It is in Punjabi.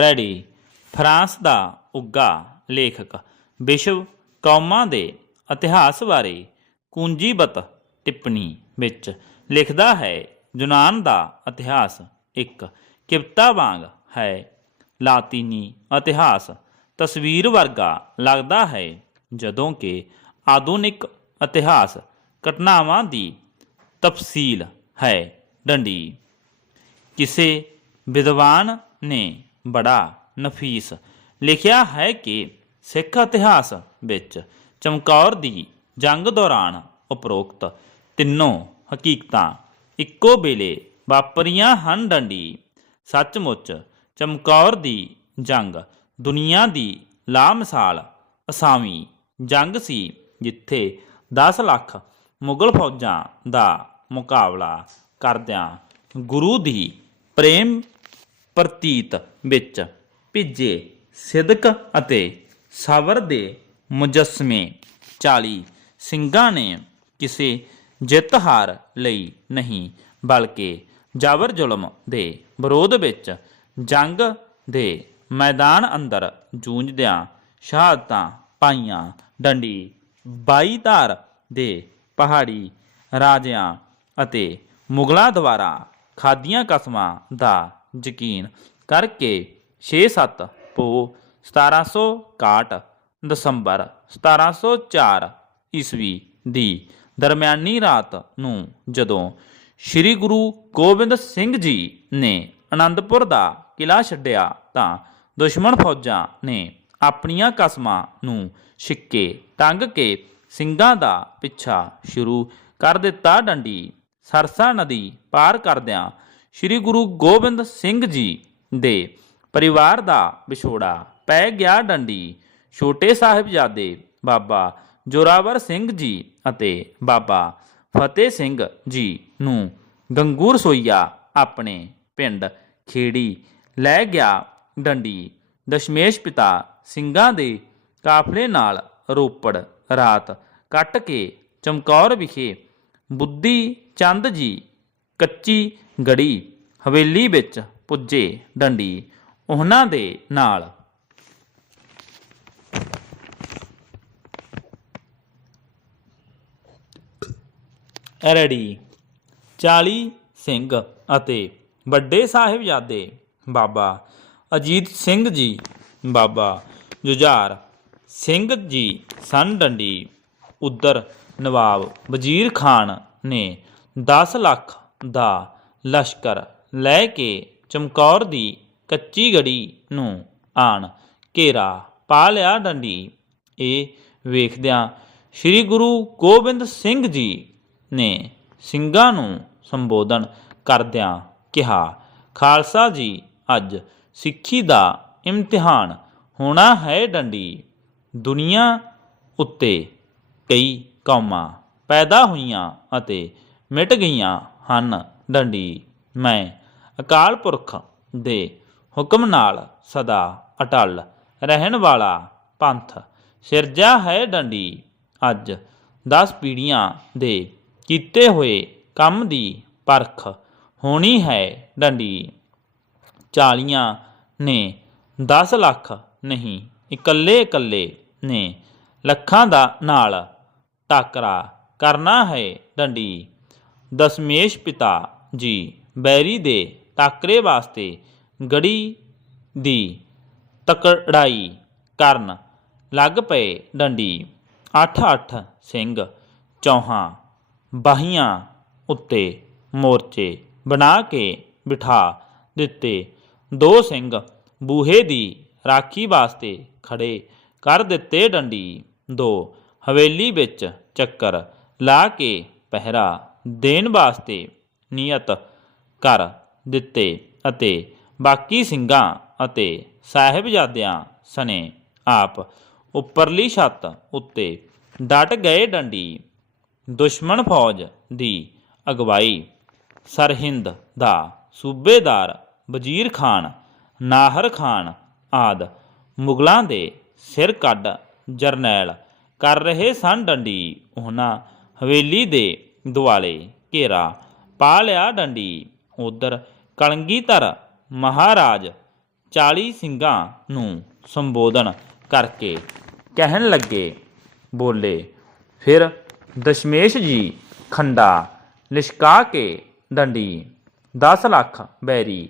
ਰੈਡੀ। ਫਰਾਂਸ ਦਾ ਉੱਗਾ ਲੇਖਕ ਵਿਸ਼ਵ ਕੌਮਾਂ ਦੇ ਇਤਿਹਾਸ ਬਾਰੇ ਕੁੰਜੀਬਤ ਟਿੱਪਣੀ ਵਿੱਚ ਲਿਖਦਾ ਹੈ, ਯੂਨਾਨ ਦਾ ਇਤਿਹਾਸ ਇੱਕ ਕਿਵਤਾ ਵਾਂਗ ਹੈ। ਲਾਤੀਨੀ ਇਤਿਹਾਸ ਤਸਵੀਰ ਵਰਗਾ ਲੱਗਦਾ ਹੈ, ਜਦੋਂ ਕਿ ਆਧੁਨਿਕ ਇਤਿਹਾਸ ਘਟਨਾਵਾਂ ਦੀ ਤਫਸੀਲ ਹੈ। ਡੰਡੀ। ਕਿਸੇ ਵਿਦਵਾਨ ਨੇ ਬੜਾ ਨਫੀਸ। ਲਿਖਿਆ ਹੈ ਕਿ ਸਿੱਖ ਇਤਿਹਾਸ ਵਿੱਚ ਚਮਕੌਰ ਦੀ ਜੰਗ ਦੌਰਾਨ ਉਪਰੋਕਤ ਤਿੰਨੋਂ ਹਕੀਕਤਾਂ ਇੱਕੋ ਵੇਲੇ ਵਾਪਰੀਆਂ ਹਨ ਡੰਡੀ। ਸੱਚਮੁੱਚ ਚਮਕੌਰ ਦੀ ਜੰਗ ਦੁਨੀਆ ਦੀ ਲਾਮਿਸਾਲ ਅਸਾਮੀ ਜੰਗ ਸੀ, ਜਿੱਥੇ 10 ਲੱਖ ਮੁਗਲ ਫੌਜਾਂ ਦਾ ਮੁਕਾਬਲਾ ਕਰਦਿਆਂ ਗੁਰੂ ਦੀ ਪ੍ਰੇਮ ਪ੍ਰਤੀਤ ਵਿੱਚ ਭਿੱਜੇ ਸਿਦਕ ਅਤੇ ਸਬਰ ਦੇ ਮੁਜਸਮੇ 40 ਸਿੰਘਾਂ ਨੇ ਕਿਸੇ ਜਿੱਤ ਹਾਰ ਲਈ ਨਹੀਂ, ਬਲਕਿ ਜ਼ਬਰ ਜ਼ੁਲਮ ਦੇ ਵਿਰੋਧ ਵਿੱਚ ਜੰਗ ਦੇ ਮੈਦਾਨ ਅੰਦਰ ਜੂਝਦਿਆਂ ਸ਼ਹਾਦਤਾਂ ਪਾਈਆਂ। ਡੰਡੀ 22 ਧਾਰ ਦੇ ਪਹਾੜੀ ਰਾਜਿਆਂ ਅਤੇ ਮੁਗਲਾਂ ਦੁਆਰਾ ਖਾਦੀਆਂ ਕਸਮਾਂ ਦਾ ਯਕੀਨ ਕਰਕੇ 6-7 ਪੋ 1761 ਦਸੰਬਰ 1704 ਈਸਵੀ ਦੀ ਦਰਮਿਆਨੀ ਰਾਤ ਨੂੰ ਜਦੋਂ ਸ੍ਰੀ ਗੁਰੂ ਗੋਬਿੰਦ ਸਿੰਘ ਜੀ ਨੇ ਆਨੰਦਪੁਰ ਦਾ ਕਿਲਾ ਛੱਡਿਆ ਤਾਂ ਦੁਸ਼ਮਣ ਫੌਜਾਂ ਨੇ ਆਪਣੀਆਂ ਕਸਮਾਂ ਨੂੰ ਛਿੱਕੇ ਟੰਗ ਕੇ ਸਿੰਘਾਂ ਦਾ ਪਿੱਛਾ ਸ਼ੁਰੂ ਕਰ ਦਿੱਤਾ। ਡੰਡੀ ਸਰਸਾ ਨਦੀ ਪਾਰ ਕਰਦਿਆਂ ਸ੍ਰੀ ਗੁਰੂ ਗੋਬਿੰਦ ਸਿੰਘ ਜੀ ਦੇ ਪਰਿਵਾਰ ਦਾ ਵਿਛੋੜਾ ਪੈ ਗਿਆ ਡੰਡੀ। ਛੋਟੇ ਸਾਹਿਬਜ਼ਾਦੇ ਬਾਬਾ ਜੋਰਾਵਰ ਸਿੰਘ ਜੀ ਅਤੇ ਬਾਬਾ ਫਤਿਹ ਸਿੰਘ ਜੀ ਨੂੰ ਗੰਗੂ ਰਸੋਈਆ ਆਪਣੇ ਪਿੰਡ ਖੇੜੀ ਲੈ ਗਿਆ ਡੰਡੀ। ਦਸ਼ਮੇਸ਼ ਪਿਤਾ ਸਿੰਘਾਂ ਦੇ ਕਾਫਲੇ ਨਾਲ ਰੋਪੜ ਰਾਤ ਕੱਟ ਕੇ ਚਮਕੌਰ ਵਿਖੇ ਬੁੱਧੀ ਚੰਦ ਜੀ ਕੱਚੀ ਗੜੀ, ਹਵੇਲੀ ਵਿੱਚ ਪੁੱਜੇ ਡੰਡੀ, ਉਹਨਾਂ ਦੇ ਨਾਲ। ਰੈਡੀ। 40 ਸਿੰਘ ਅਤੇ ਵੱਡੇ ਸਾਹਿਬਜ਼ਾਦੇ ਬਾਬਾ ਅਜੀਤ ਸਿੰਘ ਜੀ, ਬਾਬਾ ਜੁਝਾਰ ਸਿੰਘ ਜੀ, ਸਨ ਡੰਡੀ, ਉਧਰ ਨਵਾਬ ਵਜ਼ੀਰ ਖਾਨ ਨੇ 10 ਲੱਖ ਦਾ ਲਸ਼ਕਰ ਲੈ ਕੇ ਚਮਕੌਰ ਦੀ ਕੱਚੀ ਗੜੀ ਨੂੰ ਆਣ ਘੇਰਾ ਪਾ ਲਿਆ ਡੰਡੀ। ਇਹ ਵੇਖਦਿਆਂ ਸ੍ਰੀ ਗੁਰੂ ਗੋਬਿੰਦ ਸਿੰਘ ਜੀ ਨੇ ਸਿੰਘਾਂ ਨੂੰ ਸੰਬੋਧਨ ਕਰਦਿਆਂ ਕਿਹਾ, ਖਾਲਸਾ ਜੀ, ਅੱਜ ਸਿੱਖੀ ਦਾ ਇਮਤਿਹਾਨ ਹੋਣਾ ਹੈ ਡੰਡੀ। ਦੁਨੀਆ ਉੱਤੇ ਕਈ ਕੌਮਾਂ ਪੈਦਾ ਹੋਈਆਂ ਅਤੇ ਮਿਟ ਗਈਆਂ। ਹਨ। ਡੰਡੀ, ਮੈਂ ਅਕਾਲ ਪੁਰਖ ਦੇ ਹੁਕਮ ਨਾਲ ਸਦਾ ਅਟਲ ਰਹਿਣ ਵਾਲਾ ਪੰਥ। ਸਿਰਜਿਆ ਹੈ ਡੰਡੀ, ਅੱਜ 10 ਪੀੜ੍ਹੀਆਂ ਦੇ ਕੀਤੇ ਹੋਏ ਕੰਮ ਦੀ ਪਰਖ ਹੋਣੀ ਹੈ ਡੰਡੀ। ਚਾਲੀਆਂ ਨੇ 10 ਲੱਖ ਨਹੀਂ, ਇਕੱਲੇ ਇਕੱਲੇ ਨੇ ਲੱਖਾਂ ਦਾ ਨਾਲ ਟਾਕਰਾ ਕਰਨਾ ਹੈ ਡੰਡੀ। ਦਸਮੇਸ਼ ਪਿਤਾ ਜੀ ਬੈਰੀ ਦੇ ਟਾਕਰੇ ਵਾਸਤੇ ਗੜੀ ਦੀ ਤਕੜਾਈ ਕਰਨ ਲੱਗ ਪਏ ਡੰਡੀ। ਅੱਠ ਅੱਠ ਸਿੰਘ ਚੌਹਾਂ ਬਾਹੀਆਂ ਉੱਤੇ ਮੋਰਚੇ ਬਣਾ ਕੇ ਬਿਠਾ ਦਿੱਤੇ। ਦੋ ਸਿੰਘ ਬੂਹੇ ਦੀ ਰਾਖੀ ਵਾਸਤੇ ਖੜੇ ਕਰ ਦਿੱਤੇ ਡੰਡੀ। ਦੋ ਹਵੇਲੀ ਵਿੱਚ ਚੱਕਰ ਲਾ ਕੇ ਪਹਿਰਾ ਦੇਣ ਵਾਸਤੇ ਨਿਯਤ ਕਰ ਦਿੱਤੇ ਅਤੇ ਬਾਕੀ ਸਿੰਘਾਂ ਅਤੇ ਸਾਹਿਬਜ਼ਾਦਿਆਂ ਸਨੇ ਆਪ ਉੱਪਰਲੀ ਛੱਤ ਉੱਤੇ ਡਟ ਗਏ ਡੰਡੀ, ਦੁਸ਼ਮਣ ਫੌਜ ਦੀ ਅਗਵਾਈ। ਸਰਹਿੰਦ ਦਾ ਸੂਬੇਦਾਰ ਵਜ਼ੀਰ ਖਾਨ, ਨਾਹਰ ਖਾਨ ਆਦ ਮੁਗਲਾਂ ਦੇ ਸਿਰ ਕੱਢ ਜਰਨੈਲ ਕਰ ਰਹੇ ਸਨ ਡੰਡੀ। ਉਹਨਾਂ ਹਵੇਲੀ ਦੇ ਦੁਆਲੇ ਘੇਰਾ ਪਾ ਲਿਆ ਡੰਡੀ। ਉਧਰ ਕਲੰਗੀਧਰ ਮਹਾਰਾਜ 40 ਸਿੰਘਾਂ ਨੂੰ ਸੰਬੋਧਨ ਕਰਕੇ ਕਹਿਣ ਲੱਗੇ। ਬੋਲੇ, ਫਿਰ ਦਸ਼ਮੇਸ਼ ਜੀ ਖੰਡਾ ਲਿਸ਼ਕਾ ਕੇ ਡੰਡੀ 10 ਲੱਖ ਬੈਰੀ